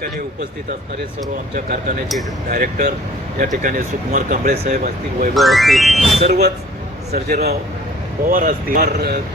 ठिकाणी उपस्थित असणारे सर्व आमच्या कारखान्याचे डायरेक्टर, या ठिकाणी सुकुमार कांबळे साहेब असतील, वैभव असतील, सर्वच सर्जेराव पवार असतील,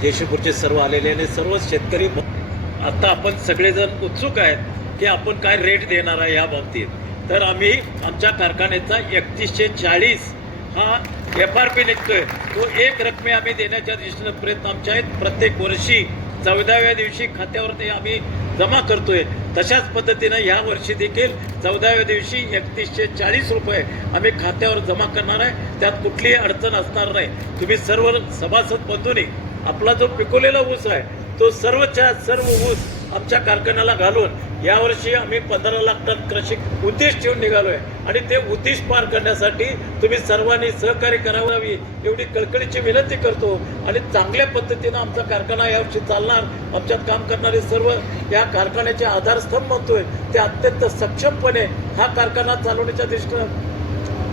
जयशिपूरचे सर्व आलेले आणि सर्व शेतकरी. आता आपण सगळेजण उत्सुक आहेत की आपण काय रेट देणार आहे या बाबतीत. तर आम्ही आमच्या कारखान्याचा 3140 हा FRP निघतोय, तो एक रकमे आम्ही देण्याच्या दृष्टीनं प्रयत्न आमचे आहेत. प्रत्येक वर्षी 14व्या दिवशी खात्यावरती आम्ही जमा करतोय. तशाच पद्धतीनं या वर्षी देखील 14व्या दिवशी 3140 रुपये आम्ही खात्यावर जमा करणार आहे. त्यात कुठलीही अडचण असणार नाही. तुम्ही सर्व सभासद बंधूंनी आपला जो पिकवलेला ऊस आहे तो सर्वच्या सर्व ऊस आमच्या कारखान्याला घालून यावर्षी आम्ही 15 लाख टन कृषी उद्देश ठेवून निघालोय आणि ते उद्देश पार करण्यासाठी तुम्ही सर्वांनी सहकार्य करावी एवढी कळकळीची विनंती करतो. आणि चांगल्या पद्धतीनं आमचा कारखाना यावर्षी चालणार. आमच्यात काम करणारे सर्व या कारखान्याचे आधारस्तंभ म्हणतोय ते अत्यंत सक्षमपणे हा कारखाना चालवण्याच्या दृष्टीनं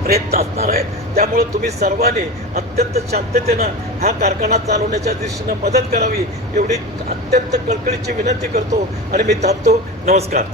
प्रयत्न असणार आहे. त्यामुळे तुम्ही सर्वांनी अत्यंत शांततेनं हा कारखाना चालवण्याच्या दृष्टीनं मदत करावी एवढी अत्यंत कळकळीची विनंती करतो आणि मी थांबतो. नमस्कार.